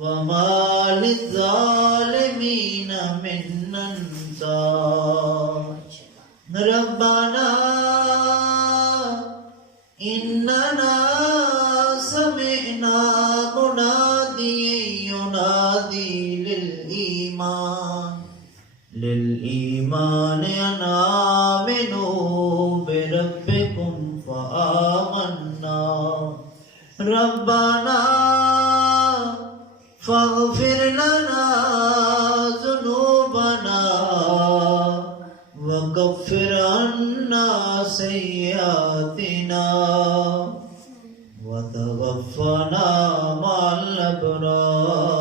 وما للظالمين من انصار ربنا اننا سمعنا مناديا ينادي للإيمان أن آمنوا بربكم فآمنا ربنا فاغفر لنا ذنوبنا وكفر عنا سيئاتنا وتوفنا مع الأبرار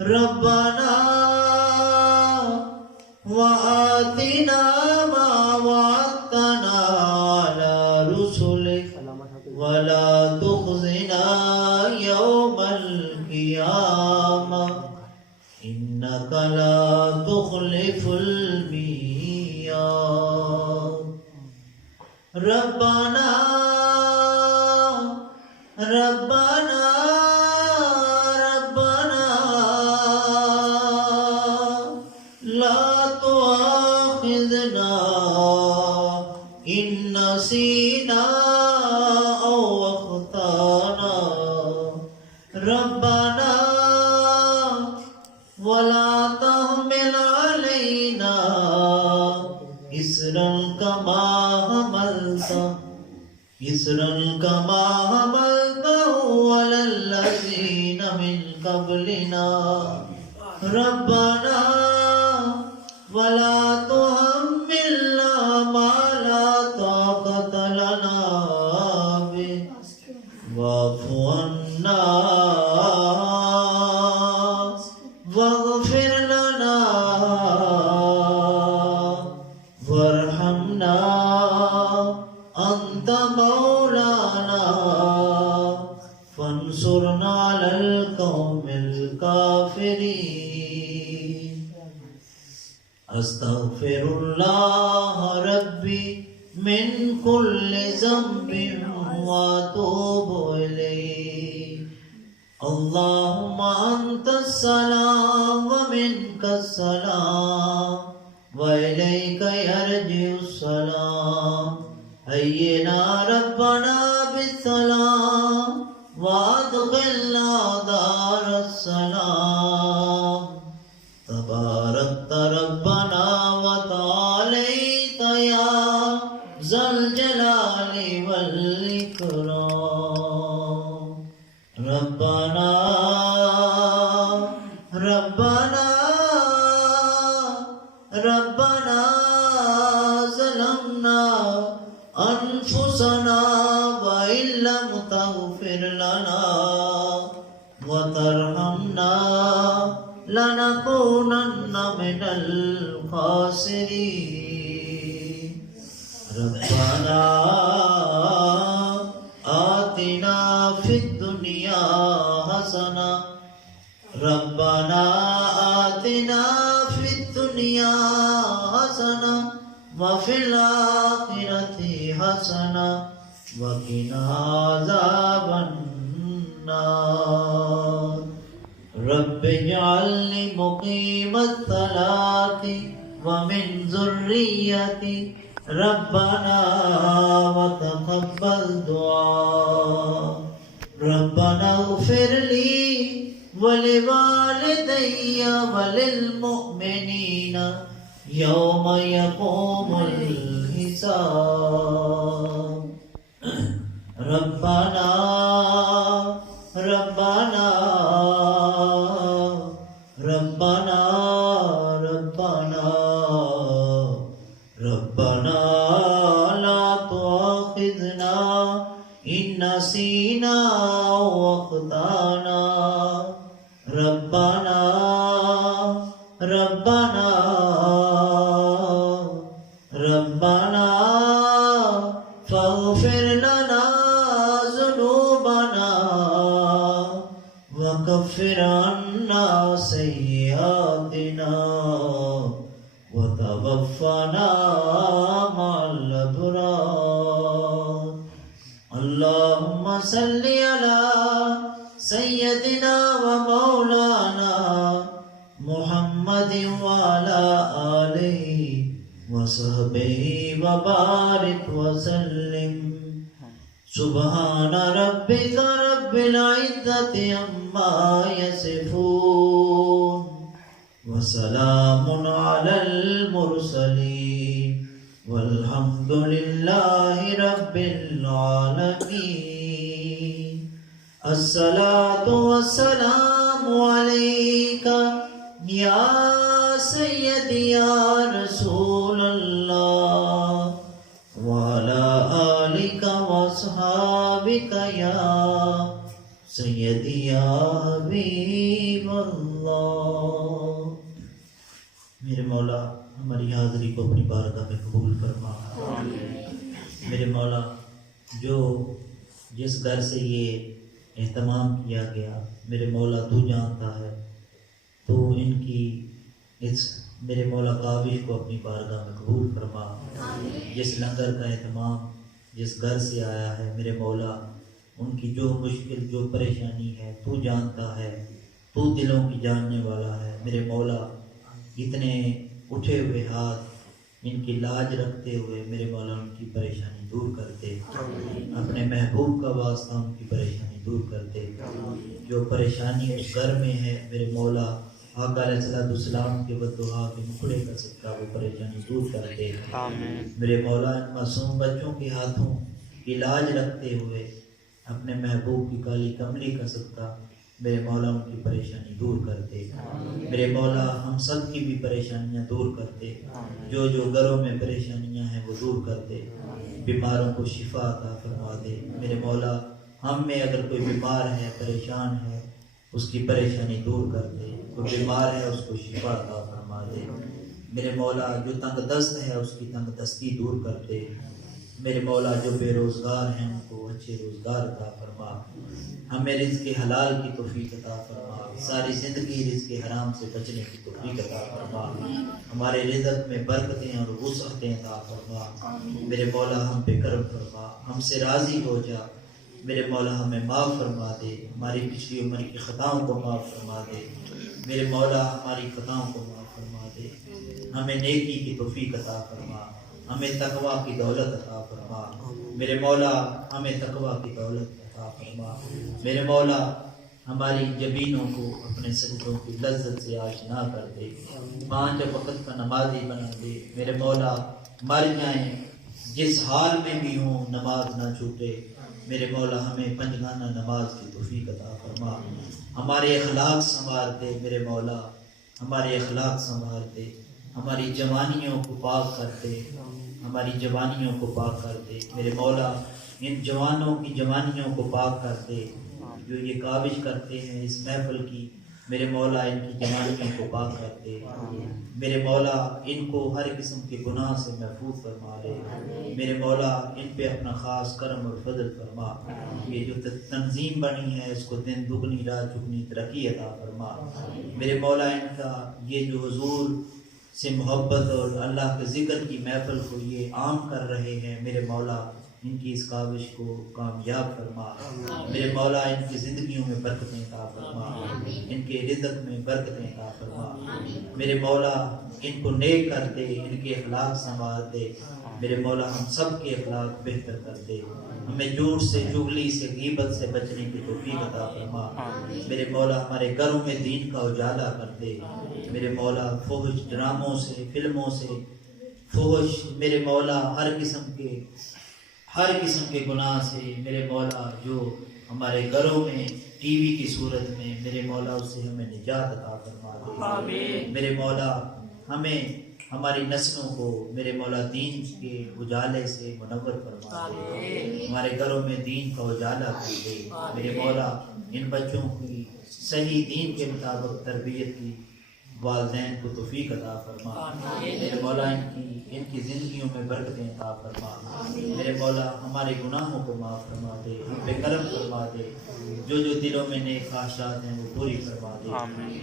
ربنا وآتنا ما وعدتنا على رسلك ولا تخزنا يوم القيامة إنك لا تخلف الميعاد ربنا لا تؤاخذنا إن نسينا أو أخطأنا ربنا ولا تحمل علينا إصرا كما حملته على الذين من قبلنا ربنا ولا تحملنا ما لا طاقة لنا به واعف عنا واغفر لنا وارحمنا أنت مولانا فانصرنا على القوم الكافرين أستغفر الله ربي من كل ذنب وأتوب إليه اللهم أنت السلام ومنك السلام وإليك يرجع السلام حينا ربنا بالسلام وأدخلنا دار السلام تباركت ربنا وتعاليت يا ذا الجلال والإكرام ربنا ظلمنا أنفسنا وإن لم تغفر لنا وترحمنا لنكونن من الخاسرين ربنا آتنا في الدنيا حسنة ربنا آتنا في الدنيا حسنة وفي الآخرة حسنة وقنا عذاب النار رب اجعلني مقيم الصلاة ومن ذريتي ربنا وتقبل دعاء ربنا اغفر لي ولوالدي وللمؤمنين يوم يقوم الحساب ربنا لا تؤاخذنا إن نسينا أو أخطأنا ربنا فاغفر لنا ذنوبنا وكفر عنا سيئاتنا وتوفنا مع الأبرار اللهم صل على سیدنا و مولانا محمد وعلى آلہ وصحبہ وبارک وسلم سبحان ربک رب العزت عما یصفون وسلام علی المرسلین والحمد للہ رب العالمین الصلاۃ والسلام علیک یا سیدی یا رسول اللہ وعلی آلک واصحابک یا سیدی یا حبیب اللہ۔ میرے مولا ہماری حاضری کو اپنی بارگاہ میں قبول فرما۔ میرے مولا جو جس گھر سے یہ اہتمام کیا گیا میرے مولا تو جانتا ہے، تو ان کی اس میرے مولا کاوش کو اپنی بارگاہ میں قبول فرما۔ جس لنگر کا اہتمام جس گھر سے آیا ہے میرے مولا ان کی جو مشکل جو پریشانی ہے تو جانتا ہے، تو دلوں کی جاننے والا ہے میرے مولا۔ اتنے اٹھے ہوئے ہاتھ ان کی لاج رکھتے ہوئے میرے مولا ان کی پریشانی دور کرتے، اپنے محبوب کا واسطہ ان کی پریشانی دور کرتے۔ جو پریشانی اس گھر میں ہے میرے مولا آقا علیہ السلام کے بددعا کے مکڑے کا صدقہ وہ پریشانی دور کرتے۔ میرے مولا ان معصوم بچوں کے ہاتھوں علاج رکھتے ہوئے اپنے محبوب کی کالی کملی کا صدقہ میرے مولا ان کی پریشانی دور کرتے۔ میرے مولا ہم سب کی بھی پریشانیاں دور کرتے، جو گھروں میں پریشانیاں ہیں وہ دور کرتے، بیماروں کو شفا عطا فرما دے۔ میرے مولا ہم میں اگر کوئی بیمار ہے پریشان ہے اس کی پریشانی دور کر دے، کوئی بیمار ہے اس کو شفا عطا فرما دے۔ میرے مولا جو تنگ دست ہے اس کی تنگ دستی دور کر دے۔ میرے مولا جو بے روزگار ہیں ان کو اچھے روزگار عطا فرما، ہمیں رزق حلال کی توفیق عطا فرما، ساری زندگی رزق حرام سے بچنے کی توفیق عطا فرما، ہمارے رزق میں برکتیں اور وسعتیں عطا فرما۔ میرے مولا ہم پہ کرم فرما، ہم سے راضی ہو جا۔ میرے مولا ہمیں معاف فرما دے، ہماری پچھلی عمر کی خطاؤں کو معاف فرما دے۔ میرے مولا ہماری خطاؤں کو معاف فرما دے، ہمیں نیکی کی توفیق عطا فرما، ہمیں تقوی کی دولت عطا فرما۔ میرے مولا ہمیں تقوی کی دولت عطا فرما۔ میرے مولا ہماری جبینوں کو اپنے سجدوں کی لذت سے آشنا کر دے، 5 وقت کا نمازی بنا دے۔ میرے مولا مر جائیں جس حال میں بھی ہوں نماز نہ چھوٹے۔ میرے مولا ہمیں پنجگانہ نماز کی توفیق عطا فرما، ہمارے اخلاق سنوار دے۔ میرے مولا ہمارے اخلاق سنوار دے، ہماری جوانیوں کو پاک کر دے، ہماری جوانیوں کو پاک کر دے۔ میرے مولا ان جوانوں کی جوانیوں کو پاک کر دے جو یہ کاوش کرتے ہیں اس محفل کی۔ میرے مولا ان کی جوانیوں کو پاک کر دے۔ میرے مولا ان کو ہر قسم کے گناہ سے محفوظ فرما لے۔ میرے مولا ان پہ اپنا خاص کرم اور فضل فرما۔ یہ جو تنظیم بنی ہے اس کو دن دگنی رات چگنی ترقی عطا فرما۔ میرے مولا ان کا یہ جو حضور سے محبت اور اللہ کے ذکر کی محفل کو یہ عام کر رہے ہیں میرے مولا ان کی اس کاوش کو کامیاب فرما۔ میرے مولا ان کی زندگیوں میں برکتیں عطا فرما، ان کے رزق میں برکتیں عطا فرما۔ میرے مولا ان کو نیک کر دے، ان کے اخلاق سنوار دے۔ میرے مولا ہم سب کے اخلاق بہتر کر دے، ہمیں جھوٹ سے چغلی سے غیبت سے بچنے کی توفیق عطا فرما۔ میرے مولا ہمارے گھروں میں دین کا اجالا کر دے۔ میرے مولا فحش ڈراموں سے فلموں سے فحش میرے مولا ہر قسم کے گناہ سے میرے مولا جو ہمارے گھروں میں ٹی وی کی صورت میں میرے مولا اس سے ہمیں نجات عطا فرما دے۔ میرے مولا ہمیں ہماری نسلوں کو میرے مولا دین کے اجالے سے منور فرما دے، ہمارے گھروں میں دین کا اجالا کر دے۔ میرے مولا ان بچوں کی صحیح دین کے مطابق تربیت کی والدین کو توفیق عطا فرما، میرے مولا ان کی زندگیوں میں برکتیں عطا فرما، میرے مولا ہمارے گناہوں کو معاف فرما دے، ہم پہ کرم فرما دے، جو دلوں میں نیک خواہشات ہیں وہ پوری فرما دے،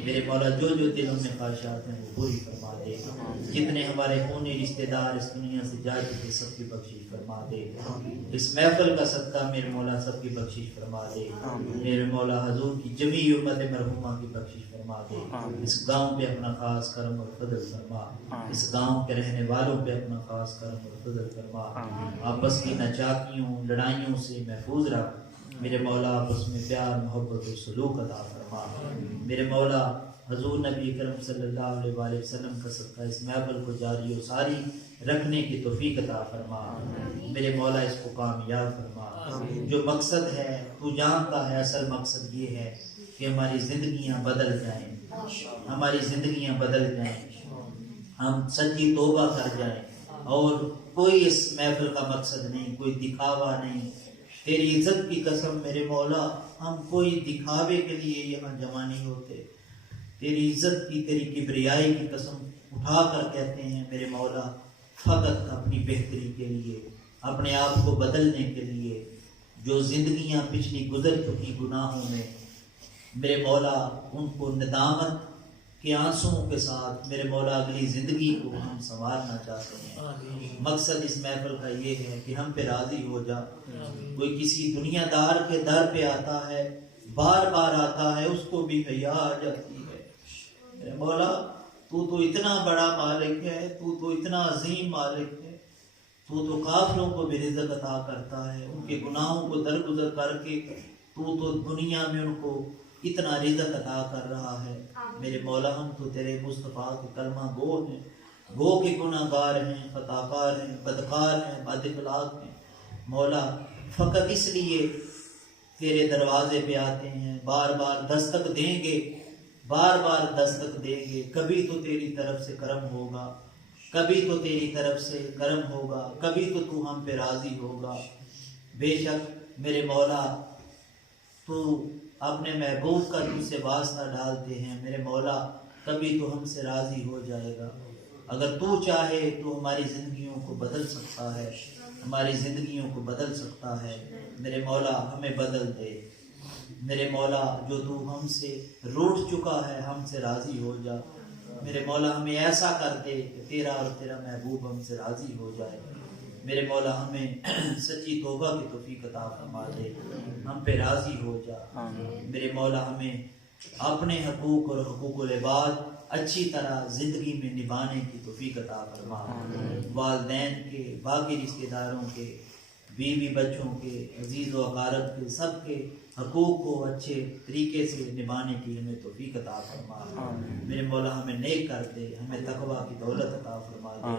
میرے مولا جو دلوں میں خواہشات ہیں وہ پوری فرما دے، جتنے ہمارے خونی رشتہ دار اس دنیا سے جا چکے سب کی بخشش فرما دے، اس محفل کا صدقہ میرے مولا سب کی بخشش فرما دے، میرے مولا حضور کی جمیع امت مرحومہ کی بخشش فرما دے، اس گاؤں پہ اپنا خاص کرم اور فضل فرما، اس گاؤں کے رہنے والوں پہ اپنا خاص کرم اور فضل فرما، آپس کی ناچاکیوں لڑائیوں سے محفوظ رکھ، میرے مولا آپس میں پیار محبت و سلوک عطا فرما، میرے مولا حضور نبی کرم صلی اللہ علیہ وآلہ وسلم کا صدقہ اس محفل کو جاری و ساری رکھنے کی توفیق عطا فرما، میرے مولا اس کو کامیاب فرما، جو مقصد ہے تو جانتا ہے، اصل مقصد یہ ہے کہ ہماری زندگیاں بدل جائیں، ہماری زندگیاں بدل جائیں، ہم سچی توبہ کر جائیں، اور کوئی اس محفل کا مقصد نہیں، کوئی دکھاوا نہیں، تیری عزت کی قسم میرے مولا ہم کوئی دکھاوے کے لیے یہاں جمع نہیں ہوتے، تیری عزت کی تیری کبریائی کی قسم اٹھا کر کہتے ہیں میرے مولا فقط اپنی بہتری کے لیے، اپنے آپ کو بدلنے کے لیے، جو زندگیاں پچھلی گزر چکی گناہوں میں میرے مولا ان کو ندامت کے آنسوؤں کے ساتھ میرے مولا اگلی زندگی کو ہم سنوارنا چاہتے ہیں، مقصد اس محفل کا یہ ہے کہ ہم پہ راضی ہو جا، کوئی کسی دنیا دار کے در پہ آتا ہے، بار بار آتا ہے، اس کو بھی حیا آ جاتی ہے، میرے مولا تو اتنا بڑا مالک ہے، تو اتنا عظیم مالک ہے، تو کافروں کو بھی رزق عطا کرتا ہے، ان کے گناہوں کو درگزر کر کے تو دنیا میں ان کو اتنا رزق عطا کر رہا ہے، میرے مولا ہم تو تیرے مصطفیٰ کے کلمہ گو ہیں، گو کے گناہ گار ہیں، خطا کار ہیں، بدکار ہیں، بد اخلاق ہیں، مولا فقط اس لیے تیرے دروازے پہ آتے ہیں، بار بار دستک دیں گے، بار بار دستک دیں گے، کبھی تو تیری طرف سے کرم ہوگا، کبھی تو تیری طرف سے کرم ہوگا، کبھی تو ہم پہ راضی ہوگا، بے شک میرے مولا تو اپنے محبوب کا تجھ سے واسطہ ڈالتے ہیں، میرے مولا کبھی تو ہم سے راضی ہو جائے گا، اگر تو چاہے تو ہماری زندگیوں کو بدل سکتا ہے، ہماری زندگیوں کو بدل سکتا ہے، میرے مولا ہمیں بدل دے، میرے مولا جو تو ہم سے روٹھ چکا ہے ہم سے راضی ہو جا، میرے مولا ہمیں ایسا کر دے کہ تیرا اور تیرا محبوب ہم سے راضی ہو جائے، میرے مولا ہمیں سچی توبہ کی توفیق عطا فرما دے، ہم پہ راضی ہو جا، میرے مولا ہمیں اپنے حقوق اور حقوق العباد اچھی طرح زندگی میں نبھانے کی توفیق عطا فرما، والدین کے، باقی رشتہ داروں کے، بیوی بچوں کے، عزیز و اقارب کے، سب کے حقوق کو اچھے طریقے سے نبھانے کی ہمیں توفیق عطا فرما، میرے مولا ہمیں نیک کر دے، ہمیں تقویٰ کی دولت عطا فرما دے،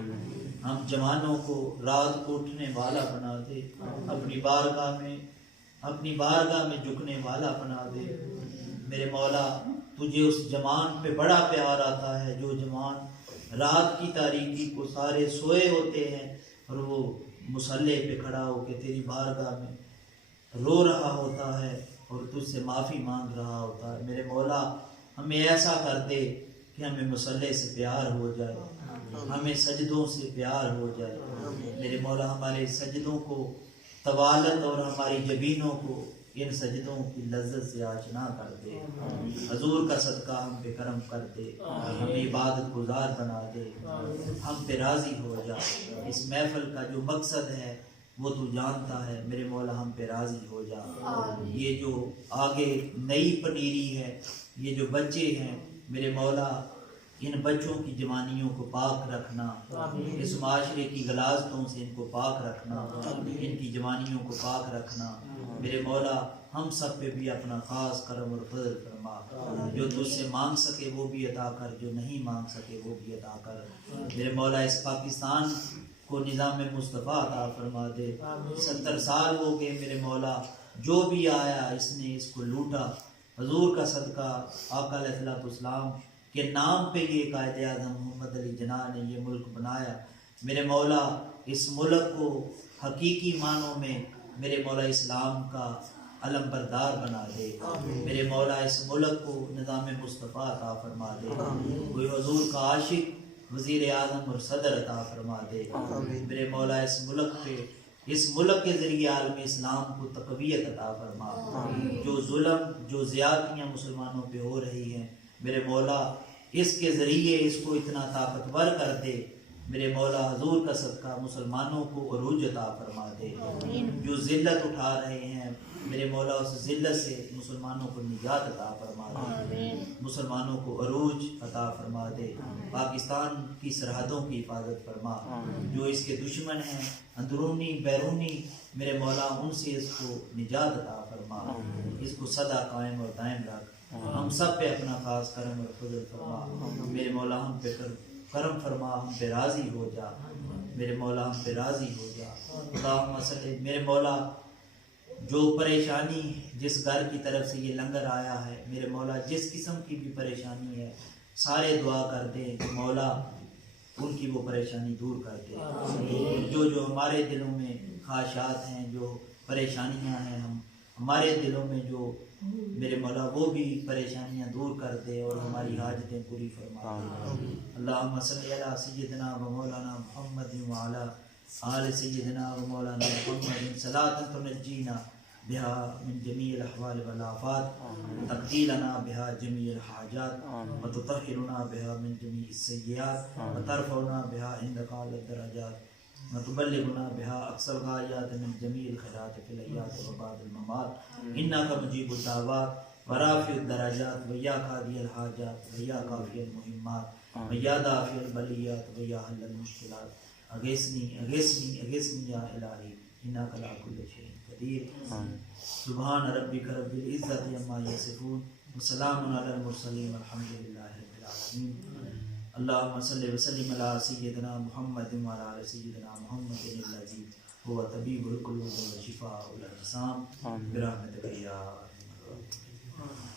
ہم جوانوں کو رات کو اٹھنے والا بنا دے، اپنی بارگاہ میں جھکنے والا بنا دے، میرے مولا تجھے اس جوان پہ بڑا پیار آتا ہے جو جوان رات کی تاریکی کو سارے سوئے ہوتے ہیں اور وہ مصلی پہ کھڑا ہو کے تیری بارگاہ میں رو رہا ہوتا ہے اور تجھ سے معافی مانگ رہا ہوتا ہے، میرے مولا ہمیں ایسا کر دے کہ ہمیں مصلی سے پیار ہو جائے، ہمیں سجدوں سے پیار ہو جائے، میرے مولا ہمارے سجدوں کو طوالت اور ہماری جبینوں کو ان سجدوں کی لذت سے آشنا کر دے، حضور کا صدقہ ہم پہ کرم کر دے، ہمیں عبادت گزار بنا دے، ہم پہ راضی ہو جا، اس محفل کا جو مقصد ہے وہ تو جانتا ہے، میرے مولا ہم پہ راضی ہو جا، یہ جو آگے نئی پنیری ہے، یہ جو بچے ہیں میرے مولا ان بچوں کی جوانیوں کو پاک رکھنا، اس معاشرے کی غلاظتوں سے ان کو پاک رکھنا، ان کی جوانیوں کو پاک رکھنا، میرے مولا ہم سب پہ بھی اپنا خاص کرم اور فضل فرما، جو تجھ سے مانگ سکے وہ بھی عطا کر، جو نہیں مانگ سکے وہ بھی عطا کر، میرے مولا اس پاکستان کو نظام مصطفیٰ عطا فرما دے، 70 سال ہو گئے میرے مولا، جو بھی آیا اس نے اس کو لوٹا، حضور کا صدقہ آقا علیہ الصلوۃ والسلام کے نام پہ یہ قائد اعظم محمد علی جناح نے یہ ملک بنایا، میرے مولا اس ملک کو حقیقی معنوں میں میرے مولا اسلام کا علم بردار بنا دے. میرے مولا اس ملک کو نظام مصطفیٰ عطا فرما دے. کوئی حضور کا عاشق وزیر اعظم اور صدر عطا فرما دے. میرے مولا اس ملک پہ اس ملک کے ذریعے عالم اسلام کو تقویت عطا فرما. جو ظلم جو زیادتیاں مسلمانوں پہ ہو رہی ہیں میرے مولا اس کے ذریعے اس کو اتنا طاقتور کر دے. میرے مولا حضور کا صدقہ مسلمانوں کو عروج عطا فرما دے. جو ذلت اٹھا رہے ہیں میرے مولا اس ذلت سے مسلمانوں کو نجات عطا فرما دے. مسلمانوں کو عروج عطا فرما دے. پاکستان کی سرحدوں کی حفاظت فرما. جو اس کے دشمن ہیں اندرونی بیرونی میرے مولا ان سے اس کو نجات عطا فرما. اس کو سدا قائم اور دائم رکھ. ہم سب پہ اپنا خاص کرم اور فضل فرما. میرے مولا ہم پہ کرم فرما. ہم پہ راضی ہو جا. میرے مولا ہم پہ راضی ہو جا. اللہم صلی. میرے مولا جو پریشانی جس گھر کی طرف سے یہ لنگر آیا ہے میرے مولا جس قسم کی بھی پریشانی ہے سارے دعا کر دیں کہ مولا ان کی وہ پریشانی دور کر دے. جو ہمارے دلوں میں خواہشات ہیں جو پریشانیاں ہیں ہمارے دلوں میں جو میرے مولا وہ بھی پریشانیاں دور کر دے اور ہماری حاجتیں پوری فرما دے. اللہم صلی علی سیدنا و مولانا محمد وعلی آل سیدنا و مولانا محمد صلاۃ تنجینا بها من جميع الاحوال والآفات تقضي لنا بها جميع الحاجات وتطهرنا بها من جميع السيئات وترفعنا بها عندك اعلى الدرجات وتبلغنا بها اقصى الغايات من جميع الخيرات في الحياة وبعد الممات انك مجيب الدعوات ورافع الدرجات ويا قاضي الحاجات ويا كافي المهمات ويا دافع البليات ويا حل المشكلات. اغثني اغثني اغثني يا الهي انك على كل شيء قدير. سبحان ربك رب العزة عما يصفون وسلام على المرسلين والحمد لله رب العالمين. اللهم صل وسلم على سيدنا محمد وعلى آل سيدنا محمد الذي هو طبيب القلوب وشفاء الأجسام برحمتك يا أرحم الراحمين.